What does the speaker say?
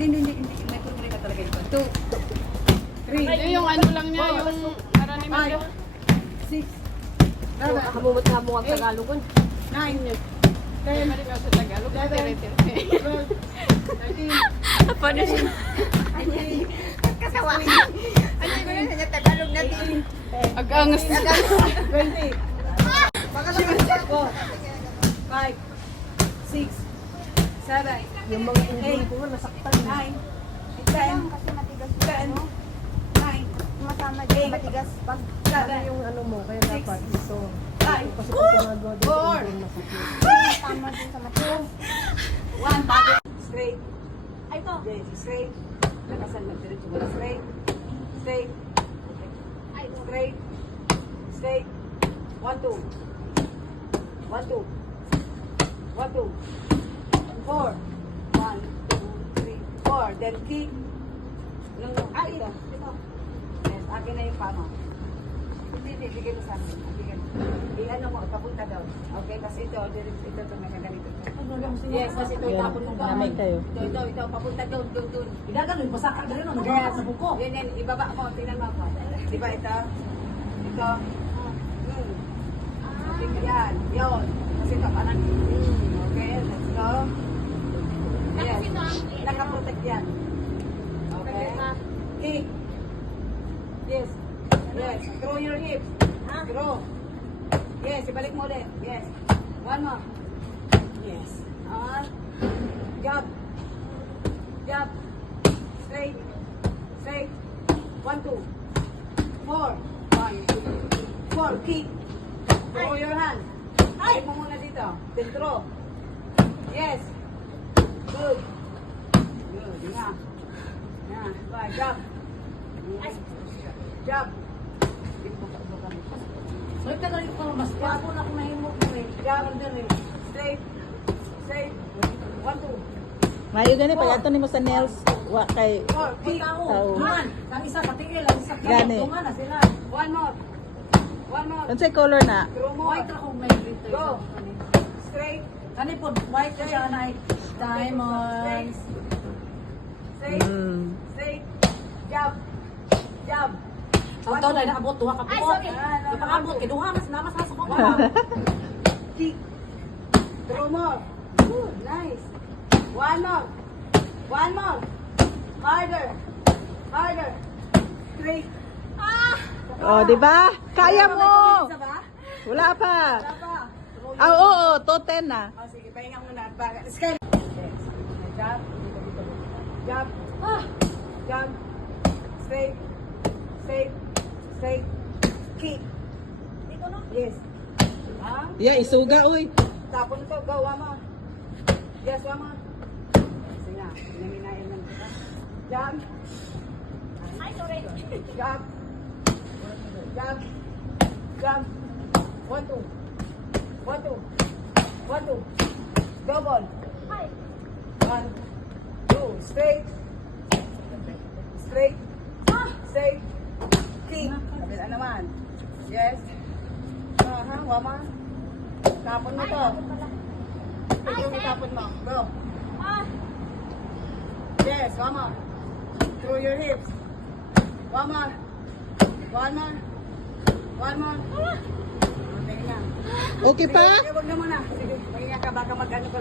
Hindi. May problema talaga ito. 2, 3, Ay, yung ano lang niya, yung maraniman 5, 6, 7, Hamumot-hamong ang Tagalogon. 9, 10. Balik ako sa Tagalog. 11, 12, 13, Paano siya? 14, Kasawa. Ano ko na sa Tagalog natin? Agangas. 20. Baka naman ako. 5, 6, 7, Yung mga hindi ko nasaktan. 9, 10, Kasi matigas 10, 9, masama din matigas pag 7, Yung ano mo, kaya dapat ito. 5, Kasi kung tumagawa dito, 4, hindi masakit. tama din sa matigas. 1, bakit? Straight. Ay to. Okay, straight. Lakasan mo, diretso mo. Straight. Straight. Ay to. Straight. Straight. 1, 2. 1, 2. 1, 2. 4. 1, 2, 3, 4. Then kick. Ito. Yes, akin na yung pama. Hindi, bigay mo sa akin. Ano mo, papunta daw. Okay, tapos ito may ganito. Yes, tapos ito, itapon mo pa. Namay kayo. Ito, papunta doon. Idagano, pasaka na rin, nagaya sa buko. Yan, ibaba mo, tingnan mo ako. Di ba ito? Ito. Yan, yun. Kasi ito, parang, okay, let's go. Yes, nakaprotect yan. Okay. Kick. Yes. Throw your hips. Throw. Yes, ibalik mo ulit. Yes. One more. Yes. Jump. Straight. 1, 2. 4. 1, 2, 4. Kick. Throw your hand. Ay mo muna dito. Then throw. Yes. Good. Yun nga. Yan. Bye. Jump. So, ito na rin ko, mas papo na kung nahimok mo eh. Straight. 1, 2. Mayo gani pag ato nimo sa nails wa kay 4. Kick. tao. Man, ang isa patigil, ang isa Gani. tunga na sila. One more. Unsay color na? Throw more. White ako may glitter. Go. Straight. Kani po, white ko siya na diamonds. Straight. Straight. Jump. Sa taon na naabot, duha ka po. Ay, sorry. Ipangabot, kay duha, mas namas sa ko. Kick. Throw more. Good. Nice. One more. Harder. Straight. Oh, di ba? Kaya mo. Isa ba? Wala pa. Wala pa. Ah, oo, to 10 na. Oh, sige, pahinga muna. Scan. Jump. Jump. Straight. Kick. Yes. Yeah, isuga oy. Tapon ito. Go, Wama. Yes, Wama. Sige na. Nanginayang lang kita. Jump. Ay, sorry. Jump. 1, 2. Double. Ay. 1, 2. Straight. Straight. Kick. Kabila naman. Yes. Wama. Tapon mo to. Ito yung tapon mo. Go. Yes, Wama. Through your hips. Wama. One more. Okay na. Okay pa? Sige, wag na muna. Sige, mahinga ka. Baka mag-ano ka.